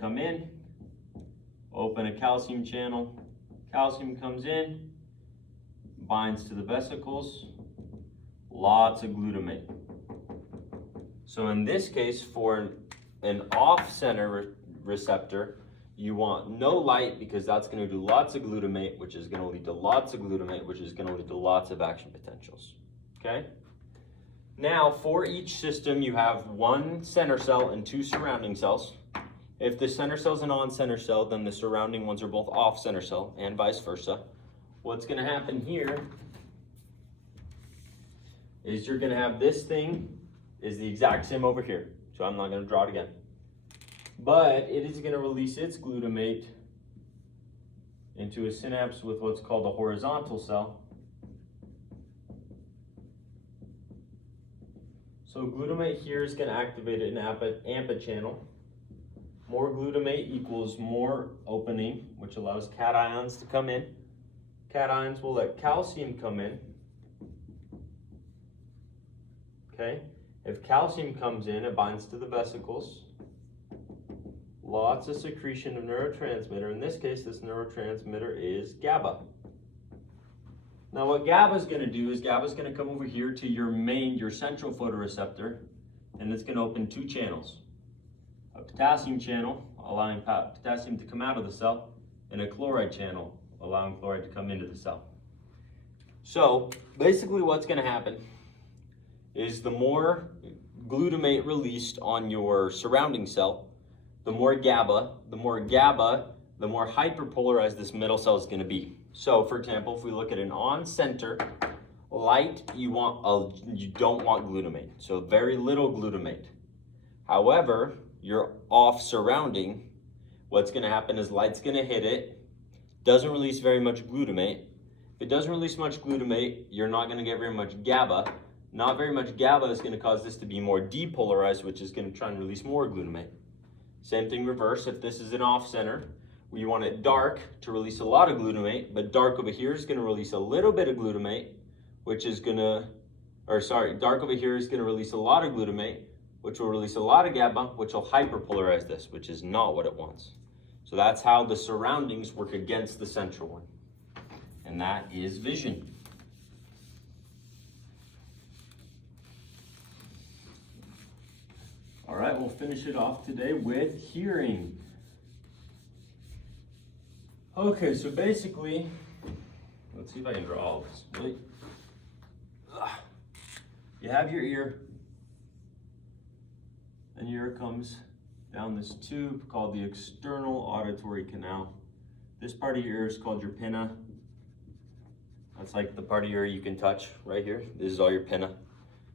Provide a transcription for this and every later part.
come in, open a calcium channel, calcium comes in, binds to the vesicles, lots of glutamate. So in this case, for an off-center receptor, you want no light because that's going to do lots of glutamate, which is going to lead to lots of glutamate, which is going to lead to lots of action potentials. Okay? Now, for each system, you have one center cell and two surrounding cells. If the center cell is an on-center cell, then the surrounding ones are both off-center cell, and vice versa. What's going to happen here is you're going to have this thing is the exact same over here. So I'm not going to draw it again. But it is going to release its glutamate into a synapse with what's called a horizontal cell. So glutamate here is going to activate an AMPA channel. More glutamate equals more opening, which allows cations to come in. Cations will let calcium come in. Okay? If calcium comes in, it binds to the vesicles. Lots of secretion of neurotransmitter. In this case, this neurotransmitter is GABA. Now what GABA is going to do is GABA is going to come over here to your central photoreceptor, and it's going to open two channels. A potassium channel, allowing potassium to come out of the cell, and a chloride channel, allowing chloride to come into the cell. So basically what's going to happen is the more glutamate released on your surrounding cell, the more GABA, the more hyperpolarized this middle cell is going to be. So for example, if we look at an on-center light, you don't want glutamate, so very little glutamate. However, your off surrounding, what's going to happen is light's going to hit it, doesn't release very much glutamate. If it doesn't release much glutamate, you're not going to get very much GABA. Not very much GABA is going to cause this to be more depolarized, which is going to try and release more glutamate. Same thing reverse. If this is an off center, we want it dark to release a lot of glutamate, but dark over here is going to release a little bit of glutamate, dark over here is going to release a lot of glutamate, which will release a lot of GABA, which will hyperpolarize this, which is not what it wants. So that's how the surroundings work against the central one. And that is vision. All right, we'll finish it off today with hearing. Okay, so basically, let's see if I can draw all this. Really? You have your ear, and your ear comes down this tube called the external auditory canal. This part of your ear is called your pinna. That's like the part of your ear you can touch right here. This is all your pinna.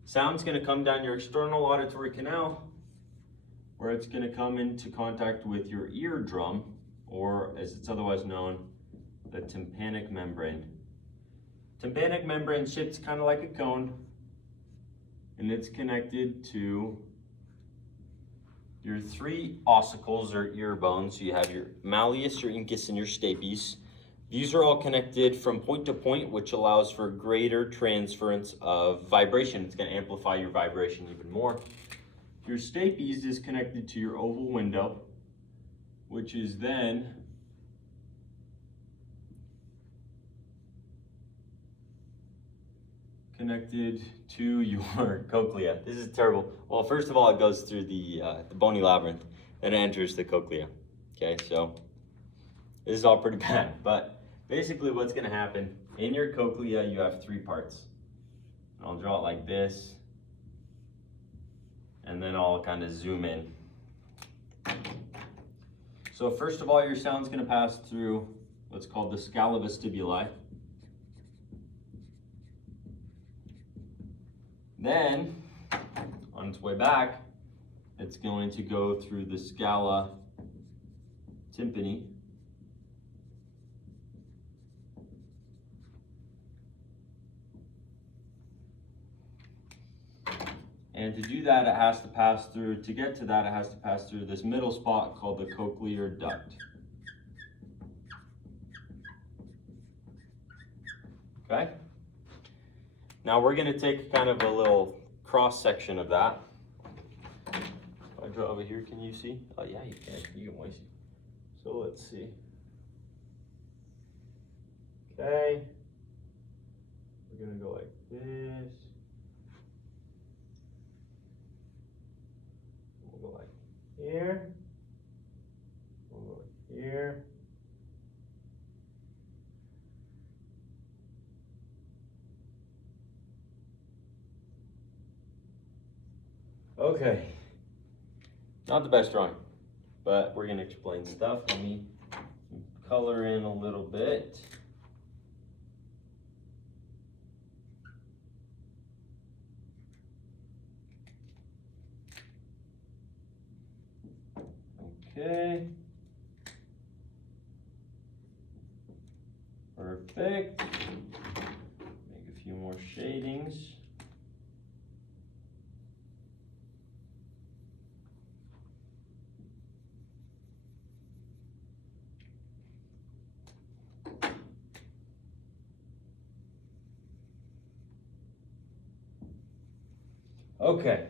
Sound's going to come down your external auditory canal, where it's going to come into contact with your eardrum, or as it's otherwise known, the tympanic membrane. Tympanic membrane shaped kind of like a cone, and it's connected to your three ossicles or ear bones. So you have your malleus, your incus, and your stapes. These are all connected from point to point, which allows for greater transference of vibration. It's going to amplify your vibration even more. Your stapes is connected to your oval window, which is then connected to your cochlea. This is terrible. Well, first of all, it goes through the bony labyrinth, then it enters the cochlea. Okay, so this is all pretty bad, but basically what's going to happen, in your cochlea you have three parts. I'll draw it like this, and then I'll kind of zoom in. So first of all, your sound's going to pass through what's called the scala vestibuli. Then, on its way back, it's going to go through the scala tympani. And to do that, it has to pass through, to get to that, it has to pass through this middle spot called the cochlear duct. Okay? Now we're going to take kind of a little cross section of that. I'll draw over here. Can you see? Oh yeah, you can. You can see. So let's see. Okay. We're gonna go like this. We'll go like here. We'll go like here. Okay. Not the best drawing, but we're gonna explain stuff. Let me color in a little bit. Okay. Perfect. Make a few more shadings. Okay.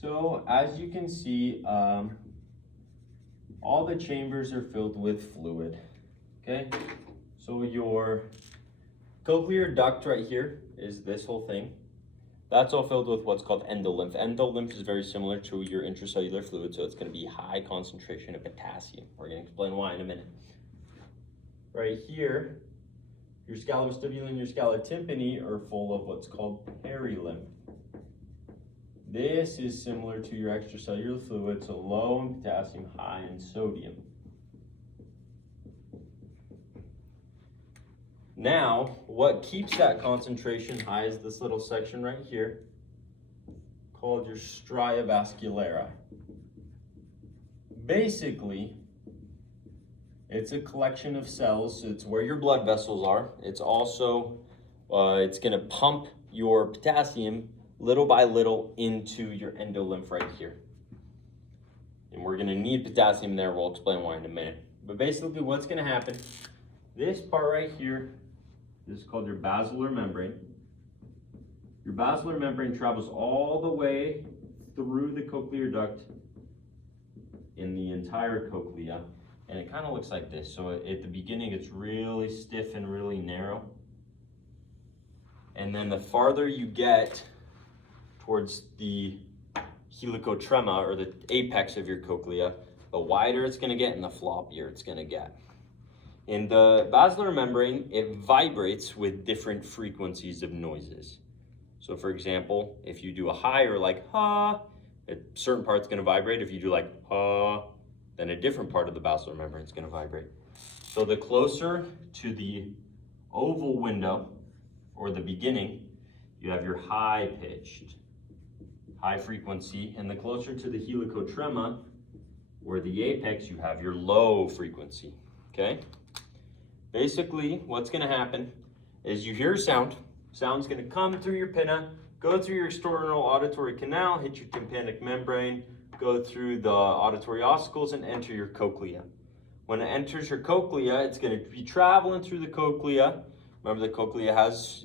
So as you can see, all the chambers are filled with fluid, okay? So your cochlear duct right here is this whole thing. That's all filled with what's called endolymph. Endolymph is very similar to your intracellular fluid, so it's gonna be high concentration of potassium. We're gonna explain why in a minute. Right here, your scala vestibular and your scala tympani are full of what's called perilymph. This is similar to your extracellular fluid, so low in potassium, high in sodium. Now, what keeps that concentration high is this little section right here called your stria vascularis. Basically, it's a collection of cells. So it's where your blood vessels are. It's also, it's gonna pump your potassium little by little into your endolymph right here. And we're gonna need potassium there. We'll explain why in a minute. But basically what's gonna happen, this part right here, this is called your basilar membrane. Your basilar membrane travels all the way through the cochlear duct in the entire cochlea. And it kind of looks like this. So at the beginning, it's really stiff and really narrow. And then the farther you get towards the helicotrema, or the apex of your cochlea, the wider it's gonna get and the floppier it's gonna get. In the basilar membrane, it vibrates with different frequencies of noises. So for example, if you do a higher like ha, a certain part's gonna vibrate. If you do like ha, then a different part of the basilar membrane is gonna vibrate. So the closer to the oval window, or the beginning, you have your high pitched, high frequency, and the closer to the helicotrema, or the apex, you have your low frequency, okay? Basically, what's gonna happen is you hear a sound. Sound's gonna come through your pinna, go through your external auditory canal, hit your tympanic membrane, go through the auditory ossicles and enter your cochlea. When it enters your cochlea, it's gonna be traveling through the cochlea. Remember the cochlea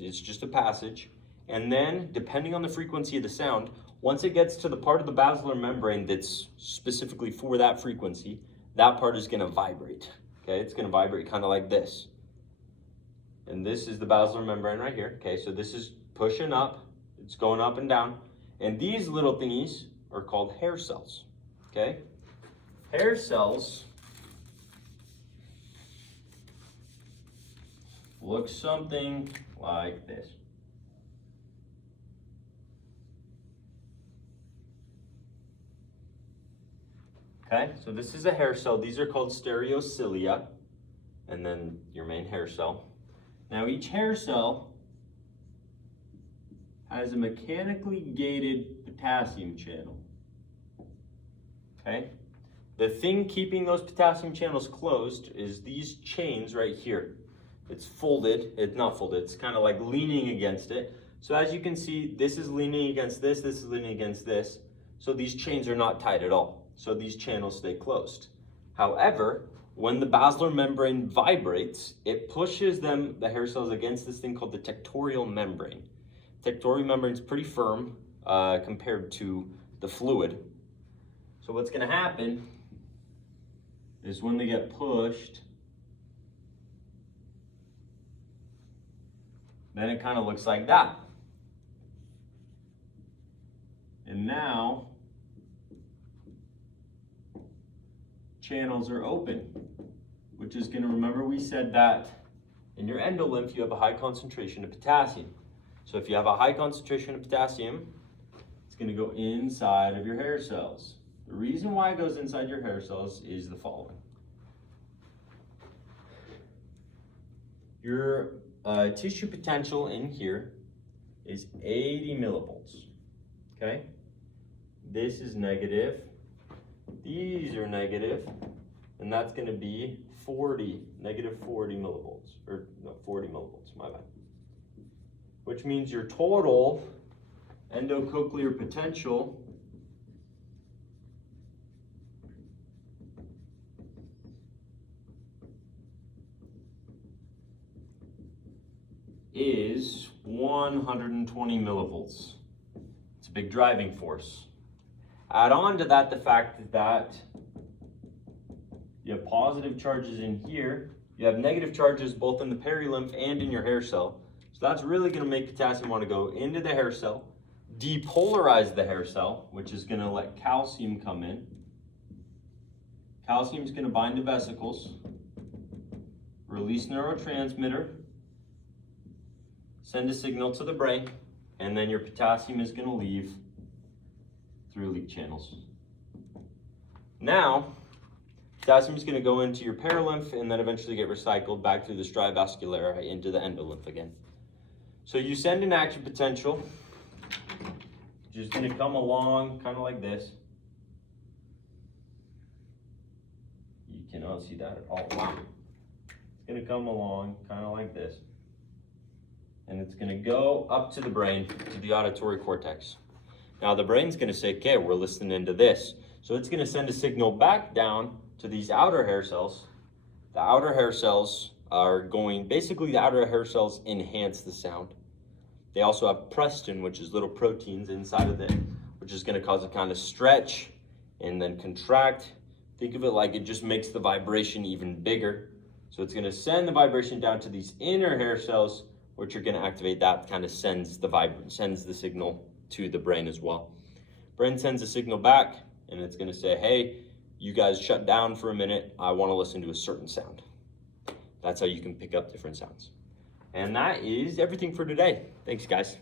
it's just a passage. And then, depending on the frequency of the sound, once it gets to the part of the basilar membrane that's specifically for that frequency, that part is gonna vibrate, okay? It's gonna vibrate kind of like this. And this is the basilar membrane right here, okay? So this is pushing up, it's going up and down. And these little thingies are called hair cells, okay? Hair cells look something like this. Okay, so this is a hair cell. These are called stereocilia, and then your main hair cell. Now each hair cell has a mechanically gated potassium channel. Okay, the thing keeping those potassium channels closed is these chains right here. It's folded, it's not folded, it's kind of like leaning against it. So as you can see, this is leaning against this is leaning against this. So these chains are not tight at all. So these channels stay closed. However, when the basilar membrane vibrates, it pushes the hair cells against this thing called the tectorial membrane. Tectorial membrane is pretty firm. compared to the fluid. So what's gonna happen is when they get pushed, then it kind of looks like that. And now, channels are open, which is gonna, remember we said that in your endolymph you have a high concentration of potassium. So if you have a high concentration of potassium, it's gonna go inside of your hair cells. The reason why it goes inside your hair cells is the following. Your tissue potential in here is 80 millivolts, okay? This is negative, these are negative, and that's gonna be negative 40 millivolts, or no, 40 millivolts, my bad. Which means your total endocochlear potential is 120 millivolts. It's a big driving force. Add on to that the fact that you have positive charges in here, you have negative charges both in the perilymph and in your hair cell. So that's really gonna make potassium wanna go into the hair cell, depolarize the hair cell, which is gonna let calcium come in. Calcium is gonna bind to vesicles, release neurotransmitter, send a signal to the brain, and then your potassium is gonna leave through leak channels. Now, potassium is going to go into your perilymph and then eventually get recycled back through the stria vascularis into the endolymph again. So you send an action potential, which is going to come along kind of like this. You cannot see that at all. Wow. It's going to come along kind of like this. And it's going to go up to the brain, to the auditory cortex. Now the brain's going to say, okay, we're listening to this. So it's going to send a signal back down to these outer hair cells. The outer hair cells are going, basically the outer hair cells enhance the sound. They also have prestin, which is little proteins inside of it, which is going to cause it kind of stretch and then contract. Think of it like it just makes the vibration even bigger. So it's going to send the vibration down to these inner hair cells, which are going to activate that, kind of sends the signal to the brain as well. Brain sends a signal back and it's going to say, hey, you guys shut down for a minute. I want to listen to a certain sound. That's how you can pick up different sounds. And that is everything for today. Thanks, guys.